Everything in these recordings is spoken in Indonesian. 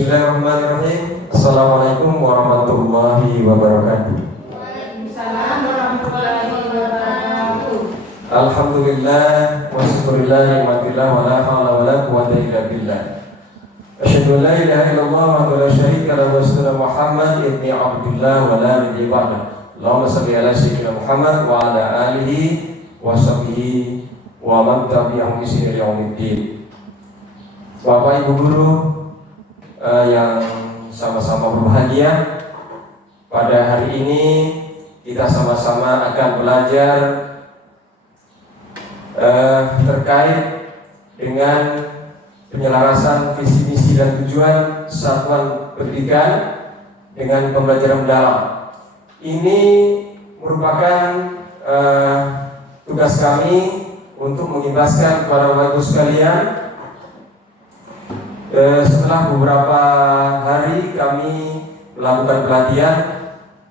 Bismillahirrahmanirrahim. Assalamualaikum warahmatullahi wabarakatuh. Waalaikumsalam warahmatullahi wabarakatuh. Alhamdulillah wa syukurillah nikmatillah wa la haula wa la quwwata illa billah. Asyhadu an la ilaha illallah wa la syarika lahu wa asyhadu anna Muhammad ibni Abdullah wa la nabiyya ba'da. Allahumma shalli ala sayyidina Muhammad wa ala alihi wa sahbihi wa man tabi'ahum bi ihsan ila yaumiddin. Bapak Ibu guru yang sama-sama berbahagia, pada hari ini kita sama-sama akan belajar terkait dengan penyelarasan visi misi dan tujuan satuan pendidikan dengan pembelajaran mendalam. Ini merupakan tugas kami untuk mengimbaskan kepada Bapak Ibu sekalian. Setelah beberapa hari kami melakukan pelatihan,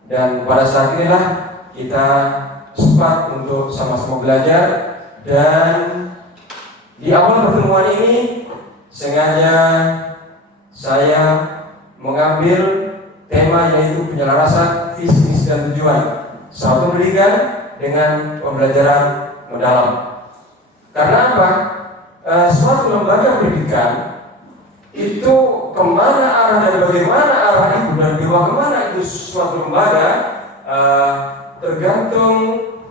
dan pada saat inilah kita sempat untuk sama-sama belajar. Dan di awal pertemuan ini sengaja saya mengambil tema yaitu penyelarasan visi misi dan tujuan satuan pendidikan dengan pembelajaran mendalam. Karena apa? Suatu lembaga pendidikan itu kemana arah dan bagaimana arah itu dan dibawa kemana itu suatu lembaga tergantung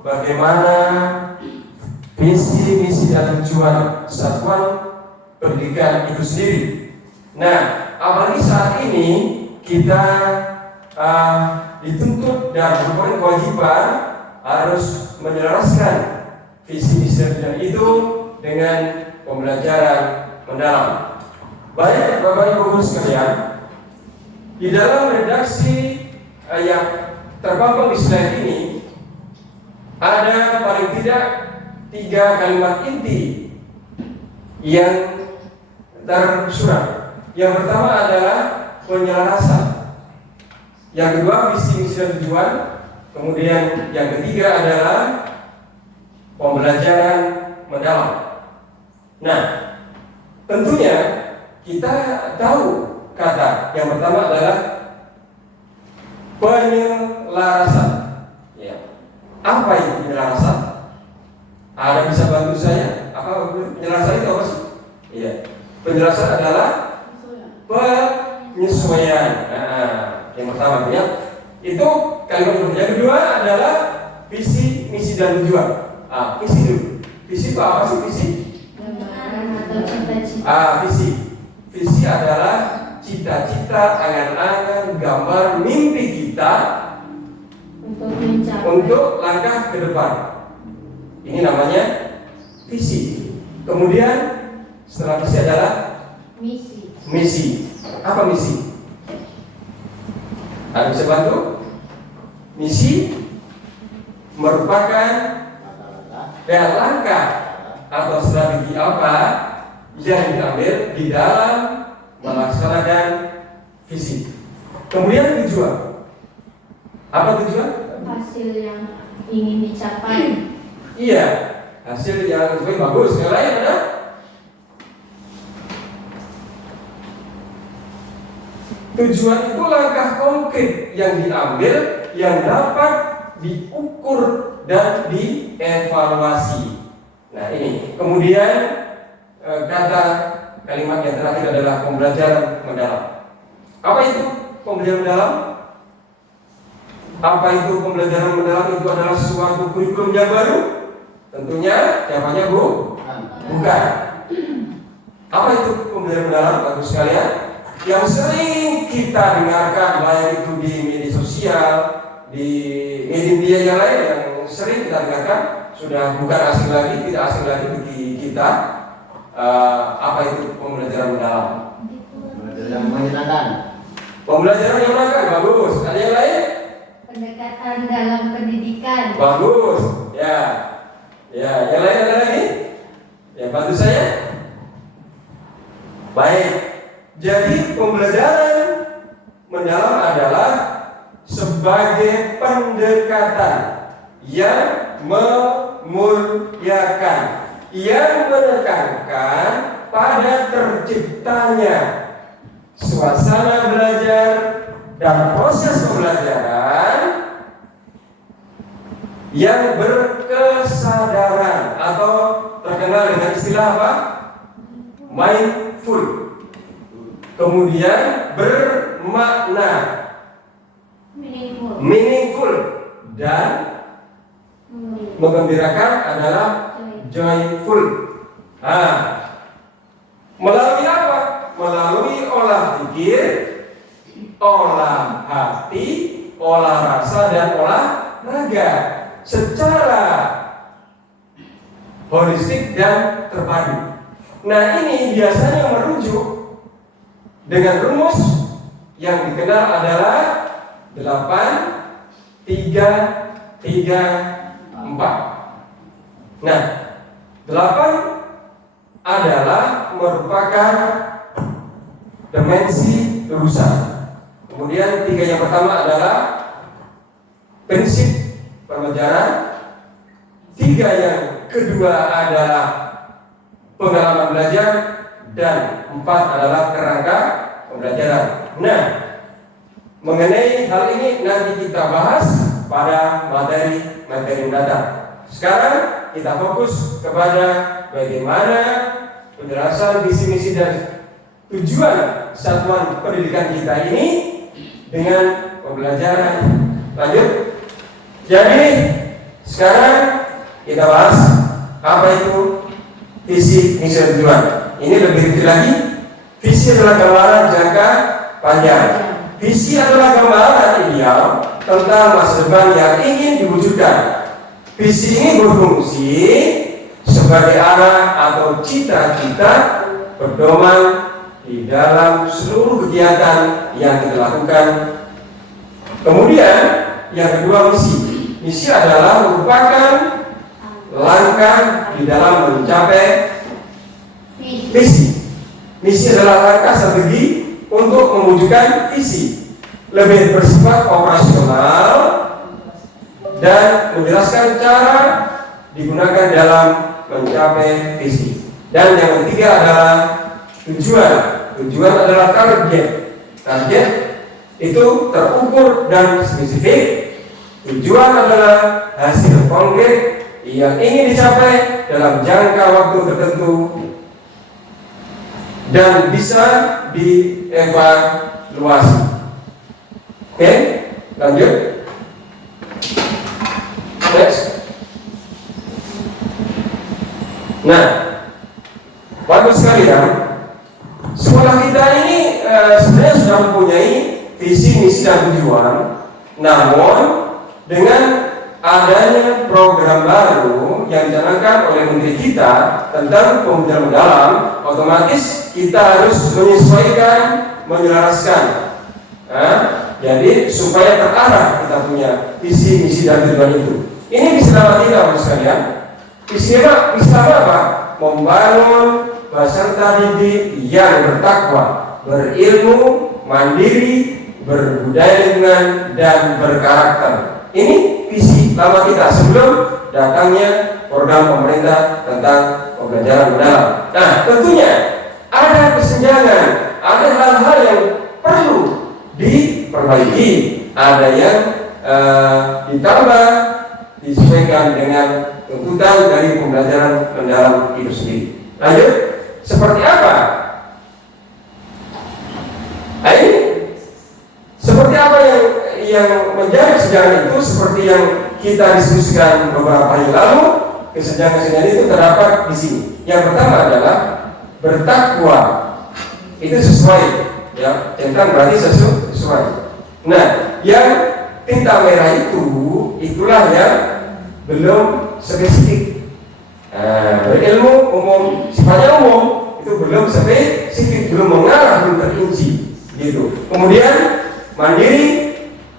bagaimana visi misi dan tujuan satuan pendidikan itu sendiri. Nah, apalagi saat ini kita dituntut dan berperan kewajiban harus menyelaraskan visi misi dan tujuan itu dengan pembelajaran mendalam. Baik Bapak Ibu sekalian, di dalam redaksi yang terpampang di slide ini ada paling tidak 3 kalimat inti yang tersurat. Yang pertama adalah penyelarasan, yang kedua visi misi dan tujuan, kemudian yang ketiga adalah pembelajaran mendalam. Nah, tentunya kita tahu kata yang pertama adalah penyelarasan. Ya. Apa itu penyelarasan? Ada bisa bantu saya? Apa penyelarasan itu apa sih? Iya. Penjelasan adalah penyesuaian. Nah, yang pertama ya. Itu kalimat yang kedua adalah visi, misi dan tujuan. Visi dulu. Visi itu apa sih visi? Visi. Visi adalah cita-cita, angan-angan, gambar, mimpi kita untuk langkah ke depan. Ini namanya visi. Kemudian setelah visi adalah misi. Misi. Apa misi? Ada bisa bantu? Misi merupakan langkah atau strategi apa yang diambil di dalam melaksanakan visi. Kemudian tujuan. Apa tujuan? Hasil yang ingin dicapai. Iya, hasil yang lebih bagus. Yang lain ada? Tujuan itu langkah konkret yang diambil yang dapat diukur dan dievaluasi. Nah ini. Kemudian kata kalimat yang terakhir adalah pembelajaran mendalam. Apa itu pembelajaran mendalam? Apa itu pembelajaran mendalam? Itu adalah suatu kurikulum yang baru? Tentunya jawabannya bukan. Apa itu pembelajaran mendalam, Bapak sekalian? Yang sering kita dengarkan baik itu di media sosial, di media yang lain yang sering kita dengarkan, sudah bukan asing lagi, tidak asing lagi bagi kita. Apa itu pembelajaran mendalam? Pembelajaran yang menyenangkan. Pembelajaran yang menyenangkan, bagus. Ada yang lain? Pendekatan dalam pendidikan. Bagus. Ya, yang lain ada lagi? Ya, bantu saya. Baik. Jadi pembelajaran mendalam adalah sebagai pendekatan yang memuliakan, yang menekankan pada terciptanya suasana belajar dan proses pembelajaran yang berkesadaran atau terkenal dengan istilah apa? Mindful. Kemudian bermakna, meaningful, dan menggembirakan adalah joyful. Melalui apa? Melalui olah pikir, olah hati, olah rasa, dan olah raga secara holistik dan terpadu. Nah, ini biasanya merujuk dengan rumus yang dikenal adalah 8-3-3-4. Nah, 8 adalah merupakan dimensi lulusan. Kemudian 3 yang pertama adalah prinsip pembelajaran. 3 yang kedua adalah pengalaman belajar, dan 4 adalah kerangka pembelajaran. Nah, mengenai hal ini nanti kita bahas pada materi mendatang. Sekarang kita fokus kepada bagaimana penjelasan visi misi dan tujuan satuan pendidikan kita ini dengan pembelajaran. Lanjut. Jadi sekarang kita bahas apa itu visi misi dan tujuan. Ini lebih detail lagi. Visi adalah gambaran jangka panjang. Visi adalah gambaran ideal tentang masa depan yang ingin diwujudkan. Visi ini berfungsi sebagai arah atau cita-cita pedoman di dalam seluruh kegiatan yang kita lakukan. Kemudian yang kedua, misi. Misi adalah merupakan langkah di dalam mencapai visi. Misi adalah langkah strategi untuk mewujudkan visi, lebih bersifat operasional dan menjelaskan cara digunakan dalam mencapai visi. Dan yang ketiga adalah tujuan. Tujuan adalah target. Target itu terukur dan spesifik. Tujuan adalah hasil konkret yang ingin dicapai dalam jangka waktu tertentu dan bisa dievaluasi. Oke, lanjut. Next. Nah, bagus sekali ya. Sekolah kita ini sebenarnya sudah mempunyai visi, misi, dan tujuan. Namun dengan adanya program baru yang dicanangkan oleh menteri kita tentang pembelajaran mendalam, otomatis kita harus menyesuaikan, menyelaraskan. Jadi supaya terarah kita punya visi, misi, dan tujuan itu. Ini visi nama kita, Bapak sekalian. Visi apa? Membangun peserta didik yang bertakwa, berilmu, mandiri, berbudaya lingkungan, dan berkarakter. Ini visi lama kita sebelum datangnya program pemerintah tentang pembelajaran mendalam. Nah, tentunya ada kesenjangan, ada hal-hal yang perlu diperbaiki, ada yang ditambah, disesuaikan dengan tuntutan dari pembelajaran mendalam itu sendiri. Lanjut, seperti apa? Ini seperti apa yang menjadi kesenjangan itu, seperti yang kita diskusikan beberapa hari lalu. Kesenjangan itu terdapat di sini. Yang pertama adalah bertakwa. Itu sesuai, ya, centang berarti sesuai. Nah, yang tinta merah itulah yang belum spesifik. Berilmu umum, sifatnya umum, itu belum spesifik, belum mengarah, belum terinci, gitu. Kemudian mandiri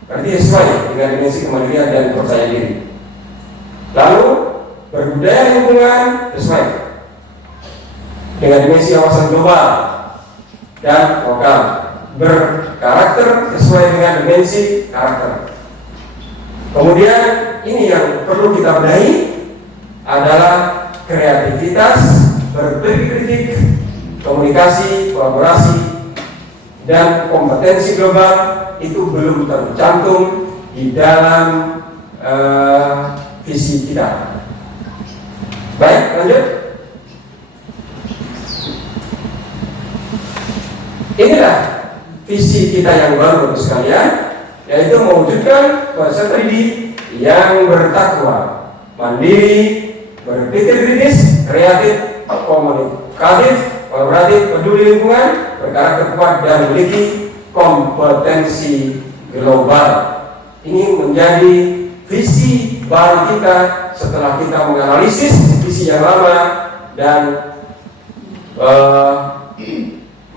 berarti sesuai dengan dimensi kemandirian dan percaya diri. Lalu berbudaya lingkungan sesuai dengan dimensi wawasan global dan lokal. Berkarakter sesuai dengan dimensi karakter. Kemudian ini yang perlu kita benahi adalah kreativitas, berpikir kritik, komunikasi, kolaborasi, dan kompetensi global itu belum tercantum di dalam visi kita. Baik, lanjut. Inilah visi kita yang baru sekalian, yaitu mewujudkan konsep 3D yang bertakwa, mandiri, berpikir kritis, kreatif, komunikatif, kolaboratif, peduli lingkungan, berkarakter kuat, dan memiliki kompetensi global. Ini menjadi visi baru kita setelah kita menganalisis visi yang lama dan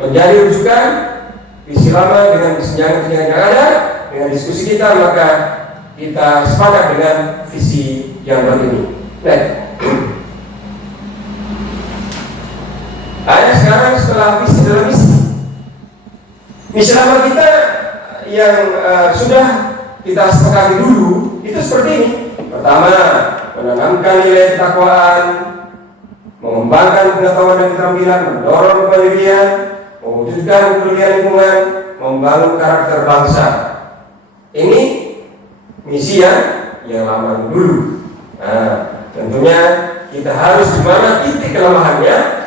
menjadi rujukan visi lama dengan kesenjangan-kesenjangan yang ada. Dengan diskusi kita, maka kita sepakat dengan visi yang baru ini. Baik. Sekarang setelah visi dalam misi lama kita yang sudah kita sepakati dulu itu seperti ini. Pertama, menanamkan nilai ketakwaan, mengembangkan pengetahuan dan keterampilan, mendorong kemandirian, mewujudkan kepedulian lingkungan, membangun karakter bangsa. Ini misi yang lama dulu. Nah, tentunya kita harus di mana titik kelemahannya,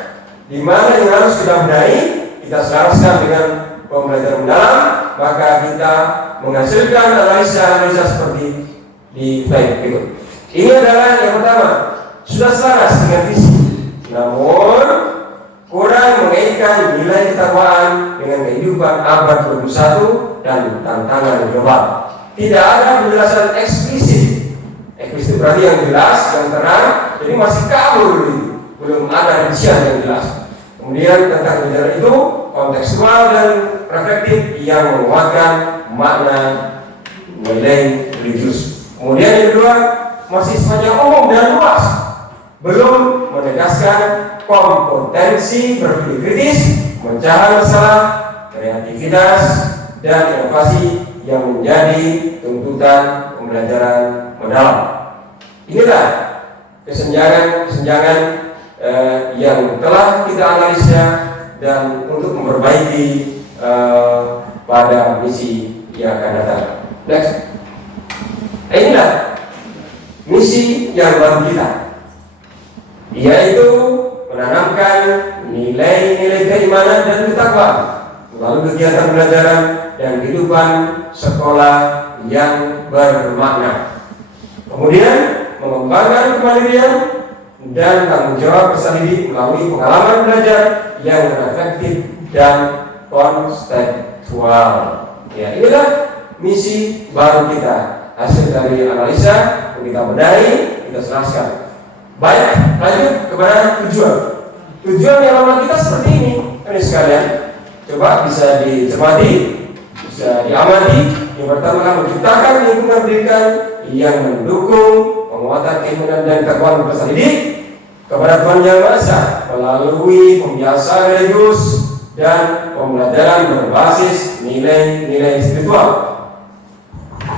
di mana yang harus kita benahi, kita selaraskan dengan pembelajaran mendalam, maka kita menghasilkan analisa seperti di slide berikut. Ini adalah yang pertama, sudah selaras dengan visi, namun kurang mengaitkan nilai ketakwaan dengan kehidupan abad 21 dan tantangan global. Tidak ada penjelasan eksplisit berarti yang jelas, yang terang, jadi masih kabur, belum ada rincian yang jelas. Kemudian tentang kebijakan itu kontekstual dan reflektif yang menguatkan makna nilai religius. Kemudian yang kedua, masih sepanjang umum dan luas, belum menegaskan kompetensi berpikir kritis, mencari masalah, kreativitas, dan inovasi yang menjadi tuntutan pembelajaran mendalam. Inilah kesenjangan yang telah kita analisa dan untuk memperbaiki pada misi yang akan datang. Next. Inilah misi yang baru kita, yaitu menanamkan nilai-nilai keimanan dan ketakwaan melalui kegiatan pembelajaran dan kehidupan sekolah yang bermakna. Kemudian mengembangkan kemandirian dan tanggung jawab peserta didik melalui pengalaman belajar yang efektif dan kontekstual. Ya, inilah misi baru kita, hasil dari analisa yang kita benahi, kita selaskan. Baik, lanjut kepada tujuan. Tujuan yang lama kita seperti ini, ini sekalian. Coba bisa dicermati, bisa diamati. Yang pertama, menciptakan lingkungan pendidikan yang mendukung penguatan keimanan dan ketakwaan peserta didik kepada Tuhan Yang Maha Esa melalui pembiasaan religius dan pembelajaran berbasis nilai-nilai spiritual.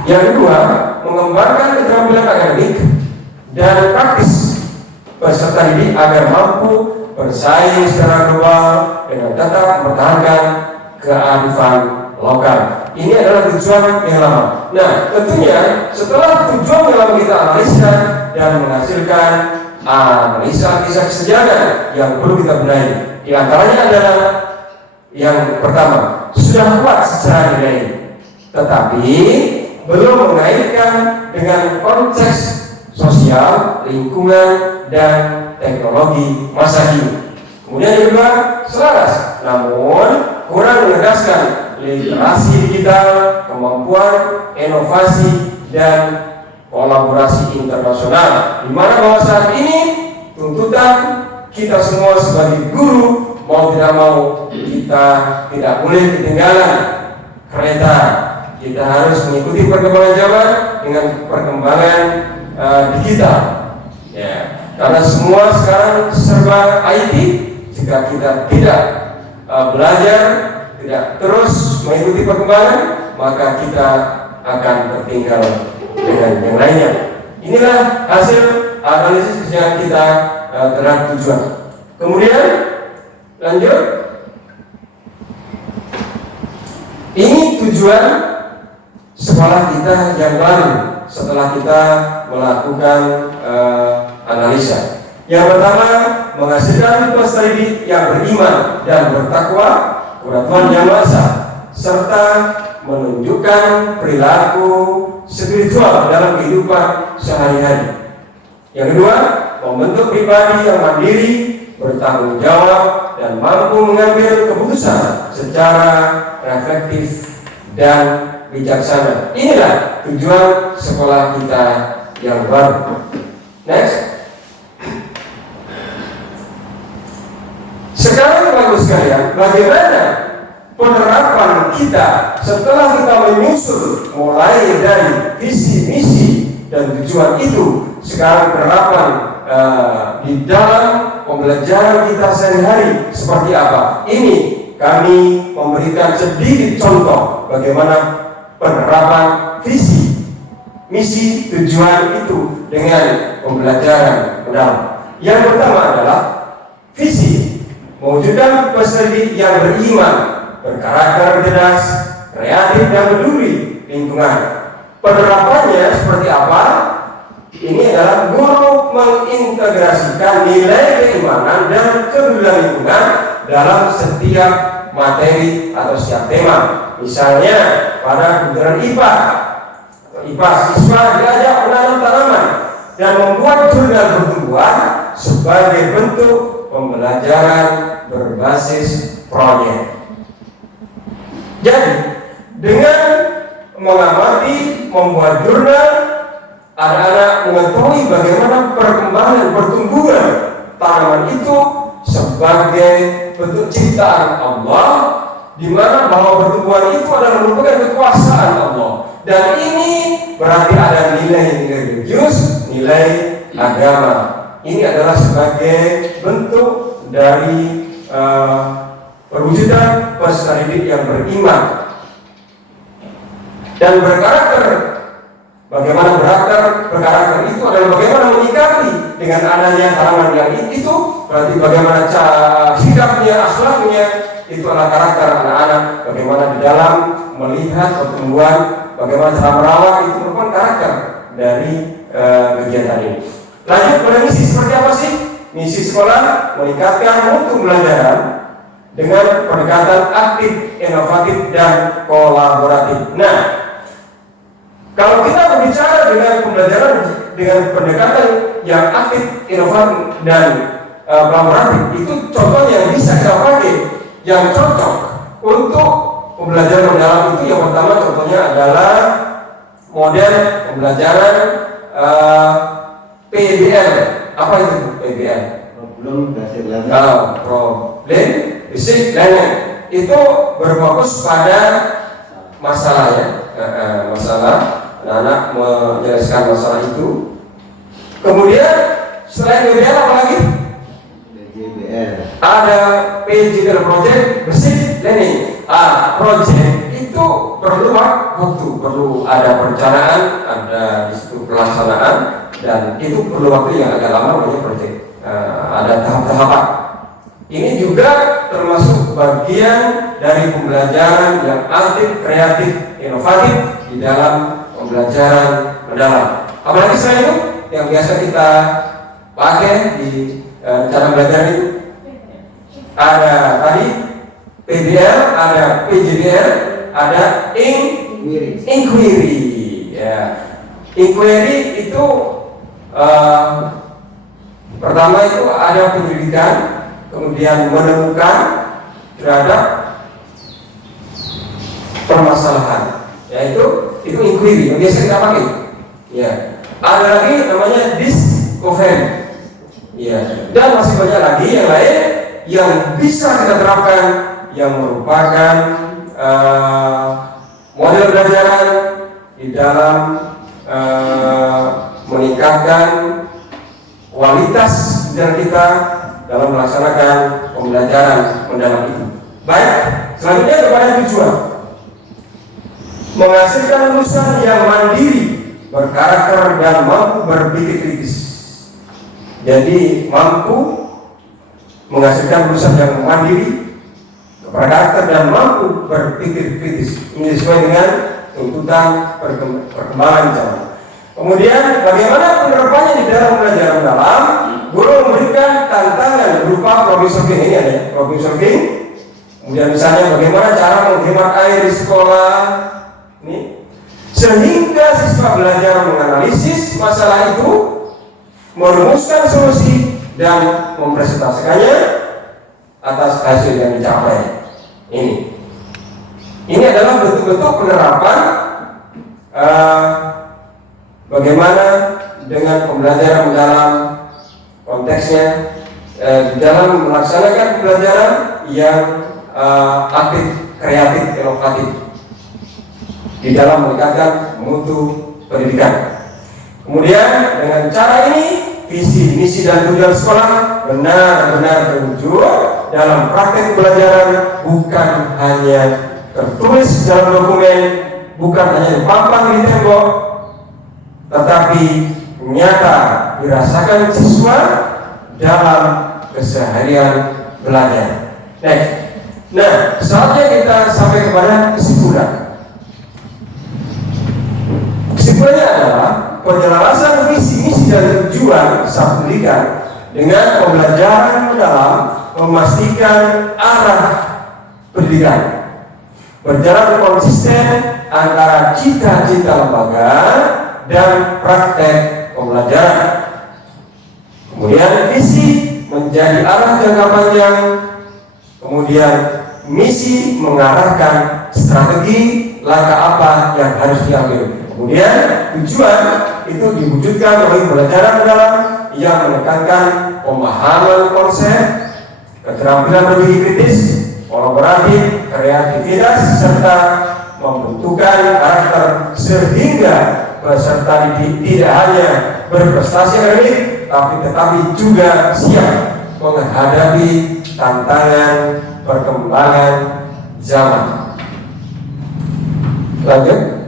Yang kedua, mengembangkan keterampilan akademik dan praktis peserta didik agar mampu bersaing secara global dengan tetap mempertahankan kearifan lokal. Ini adalah tujuan yang lama. Nah, tentunya setelah tujuan yang lama kita analisa dan menghasilkan analisa kisah kesenjangan yang perlu kita benahi. Di antaranya adalah yang pertama, sudah kuat secara nilai, tetapi belum mengaitkan dengan konteks sosial, lingkungan, dan teknologi masa kini. Kemudian yang kedua, selaras, namun kurang menegaskan literasi digital, kemampuan inovasi, dan kolaborasi internasional. Di mana bahwa saat ini tuntutan kita semua sebagai guru, mau tidak mau kita tidak boleh ketinggalan kereta. Kita harus mengikuti perkembangan zaman dengan perkembangan digital. Ya, karena semua sekarang serba IT. Jika kita tidak belajar, tidak terus mengikuti perkembangan, maka kita akan tertinggal dengan yang lainnya. Inilah hasil analisis yang kita terhadap tujuan. Kemudian lanjut, Ini tujuan sekolah kita yang baru setelah kita melakukan analisa. Yang pertama, menghasilkan peserta didik yang beriman dan bertakwa kepada Tuhan Yang Maha Esa, serta menunjukkan perilaku spiritual dalam kehidupan sehari-hari. Yang kedua, membentuk pribadi yang mandiri, bertanggung jawab, dan mampu mengambil keputusan secara reflektif dan bijaksana. Inilah tujuan sekolah kita yang baru. Next. Sekarang Bapak sekalian, bagaimana penerapan kita setelah kita menyusun mulai dari visi, misi, dan tujuan itu? Sekarang penerapan di dalam pembelajaran kita sehari-hari seperti apa? Ini kami memberikan sedikit contoh bagaimana penerapan visi, misi, tujuan itu dengan pembelajaran mendalam. Yang pertama adalah visi, mewujudkan peserta didik yang beriman, berkarakter cerdas, kreatif, dan peduli lingkungan. Penerapannya seperti apa? Ini adalah guru mengintegrasikan nilai keimanan dan kepedulian lingkungan dalam setiap materi atau setiap tema. Misalnya pada pelajaran IPA atau IPA, siswa diajak menanam tanaman dan membuat jurnal pertumbuhan sebagai bentuk pembelajaran berbasis proyek. Jadi dengan mengamati, membuat jurnal, anak-anak mengetahui bagaimana perkembangan pertumbuhan tanaman itu sebagai bentuk ciptaan Allah, di mana bahwa pertumbuhan itu adalah merupakan kekuasaan Allah. Dan ini berarti ada nilai-nilai religius, nilai agama. Ini adalah sebagai bentuk dari perwujudan peserta didik yang beriman dan berkarakter. Bagaimana berkarakter itu adalah bagaimana menyikapi dengan adanya tanaman yang itu, berarti bagaimana sikapnya, akhlaknya, itu adalah karakter anak-anak. Bagaimana di dalam melihat pertumbuhan, bagaimana cara merawat, itu merupakan karakter dari kegiatan ini. Lanjut pada misi seperti apa sih? Misi sekolah meningkatkan mutu pembelajaran dengan pendekatan aktif, inovatif, dan kolaboratif. Nah, kalau kita berbicara dengan pembelajaran dengan pendekatan yang aktif, inovatif, dan kolaboratif, itu contoh yang bisa kita pakai, yang cocok untuk pembelajaran mendalam itu. Yang pertama contohnya adalah model pembelajaran PBL. Apa itu PBL? Problem Basic Learning. Problem Basic Learning itu berfokus pada masalah ya, masalah. Anak-anak menjelaskan masalah itu. Kemudian selain PBL apa lagi? PJBL. Ada PJBL, Project Basic Learning. Project itu perlu waktu, perlu ada perencanaan, ada di situ pelaksanaan, dan itu perlu waktu yang agak lama, namanya project. Ada tahap-tahapan. Ini juga termasuk bagian dari pembelajaran yang aktif, kreatif, inovatif di dalam pembelajaran mendalam. Apalagi selain itu yang biasa kita pakai di cara belajar itu ada tadi PBL, ada PJBL, ada inquiry. Ya, inquiry itu pertama itu ada penyelidikan, kemudian menemukan terhadap permasalahan, yaitu itu inquiry yang biasa kita pakai. Ya, ada lagi namanya discovery. Ya, dan masih banyak lagi yang lain yang bisa kita terapkan, yang merupakan model pembelajaran di dalam meningkatkan kualitas dan kita dalam melaksanakan pembelajaran mendalam itu. Baik, selanjutnya kepada tujuan. Menghasilkan lulusan yang mandiri, berkarakter, dan mampu berpikir kritis. Jadi mampu menghasilkan lulusan yang mandiri, berkarakter dan mampu berpikir kritis. Ini sesuai dengan tuntutan perkembangan zaman. Kemudian bagaimana penerapannya di dalam pelajaran mendalam? Guru memberikan tantangan berupa problem solving. Ini ada problem solving. Kemudian misalnya bagaimana cara menghemat air di sekolah. Ini sehingga siswa belajar menganalisis masalah itu, merumuskan solusi dan mempresentasikannya atas hasil yang dicapai. Ini adalah bentuk-bentuk penerapan bagaimana dengan pembelajaran dalam konteksnya di dalam melaksanakan pembelajaran yang aktif, kreatif, inovatif di dalam meningkatkan mutu pendidikan. Kemudian dengan cara ini visi, misi dan tujuan sekolah benar-benar terwujud dalam praktek pembelajaran, bukan hanya tertulis dalam dokumen, bukan hanya dipampang di tembok, tetapi nyata dirasakan siswa dalam keseharian belajar. Nah, saatnya kita sampai kepada kesimpulan. Kesimpulannya adalah penyelarasan visi, misi dan tujuan sang pendidikan dengan pembelajaran mendalam memastikan arah pendidikan berjalan konsisten antara cita-cita lembaga dan praktek pembelajaran. Kemudian visi menjadi arah jangka panjang, kemudian misi mengarahkan strategi langkah apa yang harus diambil. Kemudian tujuan itu diwujudkan oleh pembelajaran mendalam yang menekankan pemahaman konsep, keterampilan berpikir kritis, kolaboratif, kreativitas, serta membentukkan karakter sehingga peserta didik tidak hanya berprestasi akademik, tetapi juga siap menghadapi tantangan perkembangan zaman. Lanjut.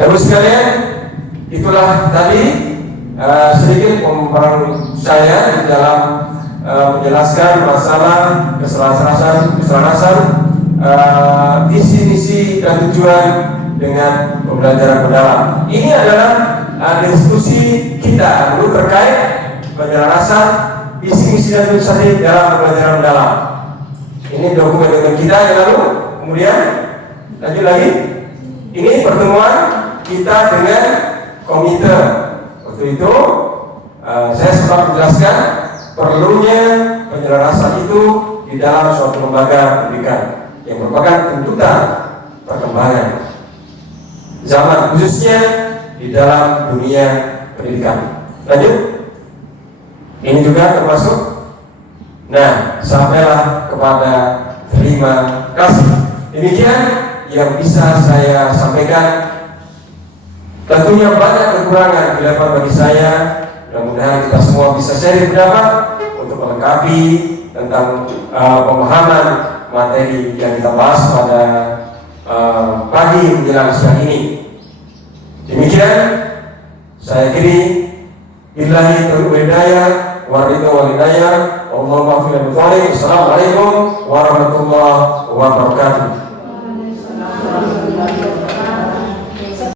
Bapak sekalian, itulah tadi sedikit pemaparan saya di dalam menjelaskan masalah keselarasan visi-misi dan tujuan dengan pembelajaran mendalam. Ini adalah diskusi kita dulu terkait penyelarasan visi-misi dan tujuan dalam pembelajaran mendalam. Ini dokumen kita yang lalu. Kemudian lanjut lagi. Ini pertemuan kita dengan komite. Waktu itu saya sempat menjelaskan perlunya penyelarasan itu di dalam suatu lembaga pendidikan yang merupakan tuntutan perkembangan zaman, khususnya di dalam dunia pendidikan. Lanjut. Ini juga termasuk. Nah, sampailah kepada terima kasih. Demikian yang bisa saya sampaikan. Tentunya banyak kekurangan dilakukan bagi saya. Mudah-mudahan kita semua bisa sharing pendapat untuk melengkapi tentang pemahaman materi yang kita bahas pada pagi menjelang siang ini. Demikian saya akhiri. Billahi taufiq wal hidayah, waridho wal hidayah. Assalamualaikum warahmatullahi wabarakatuh.